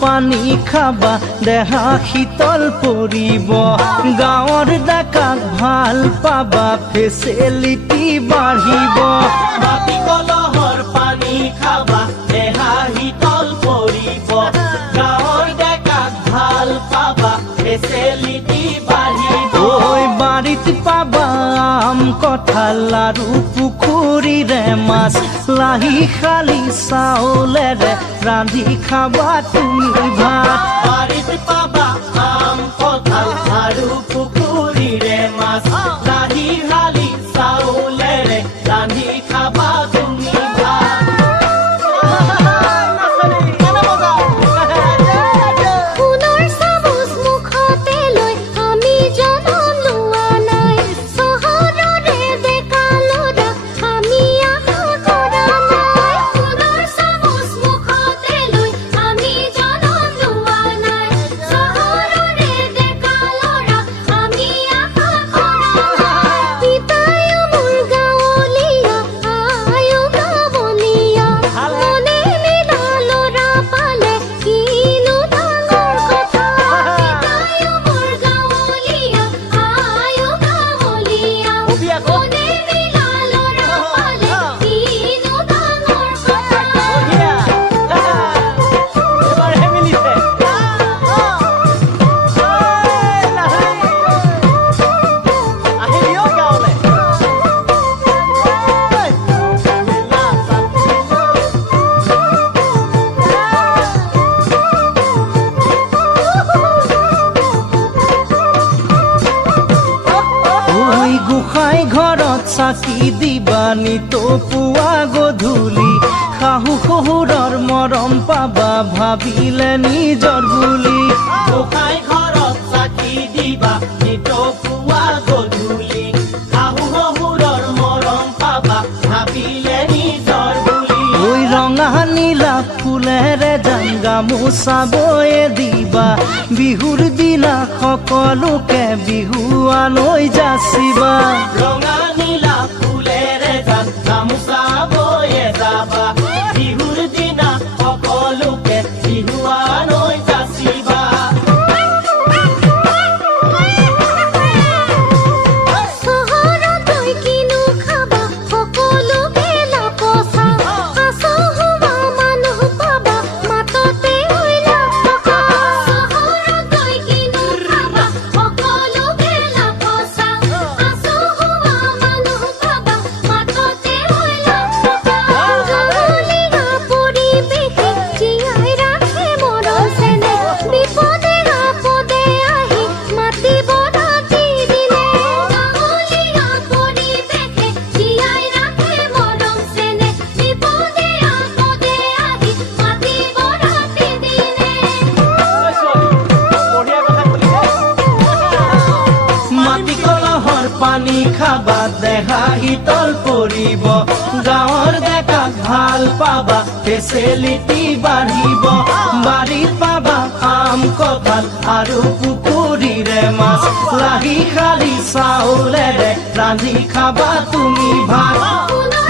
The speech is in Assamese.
পানী খাবা দেহা শীতল পৰিব গাঁৱৰ ডেকাক ভাল পাবা ফেচিলিটি বাঢ়িব মাটি কলহৰ পানী খাবা দেহা শীতল পৰিব গাঁৱৰ ডেকাক ভাল পাবা ফেচিলিটি বাঢ়িব ঐ বাৰীত পাবা আম কঁঠাল আৰু পুখুৰীৰে মাছ লাহি শালি চাউলেৰে ৰান্ধি খাবা তুমি ভাত বাৰীত পাবা আম কঁঠাল আৰু পুখুৰীৰে মাছ লাহি শালি চাউলেৰে ৰান্ধি খাবা তুমি ভাত সোণৰ চামুচ মুখতে লৈ আমি জনম লোৱা নাই চহৰৰে ডেকা ল'ৰা আমি আশা কৰা নাই সোণৰ চামুচ মুখতে লৈ আমি জনম লোৱা নাই চহৰৰে ডেকা ল'ৰা আমি আশা কৰা নাই পিতায়ো মোৰ গাঁৱলীয়া আয়ো গাঁৱলীয়া মনে মিলা ল'ৰা পালে কিনো ডাঙৰ কথা পিতায়ো মোৰ গাঁৱলীয়া আয়ো গাঁৱলীয়া মনে মিলা ল'ৰা পালে কিনো ডাঙৰ কথা ঐ গোসাঁই ঘৰত চাকি দিবা নিতো পুৱা গধূলি শাহু শহুৰৰ মৰম পাবা ভাবিলে নিজৰ বুলি গোসাঁই ঘৰত চাকি দিবা নিতো পুৱা গধূলি শাহু শহুৰৰ মৰম পাবা ভাবিলে নিজৰ বুলি ঐ ৰঙা নীলা ফুলেৰে যাম গামোচা বয়ে দিবা বিহুৰ দিনা সকলোকে বিহুৱালৈ যাচিবা ৰঙা নীলা ফুলেৰে যাম গামোচা বয়ে যাবা বিহুৰ দিনা সকলোকে বিহুৱালৈ যাচিবা চহৰত গৈ কিনো খাবা সকলো গেলা পচা আছো হোৱা মানুহ পাবা মাততে হৈলা থকা চহৰত গৈ কিনো খাবা সকলো গেলা পচা আছো হোৱা মানুহ পাবা মাততে হৈলা থকা গাঁৱলীয়া পৰিৱেশে জীয়াই ৰাখে মৰম চেনেহ বিপদে আপদে আহি মাতিব ৰাতি দিনে গাঁৱলীয়া পৰিৱেশে জীয়াই ৰাখে মৰম চেনেহ বিপদে আপদে আহি মাতিব ৰাতি দিনে মাটি কলহৰ পানী খাবা দেহা শীতল পৰিব গাঁৱৰ ডেকাক ভাল পাবা ফেচিলিটি বাঢ়িব বাৰীত পাবা আম কঁঠাল আৰু পুখুৰীৰে মাছ লাহি শালি চাউলেৰে ৰান্ধি খাবা তুমি ভাত সোণৰ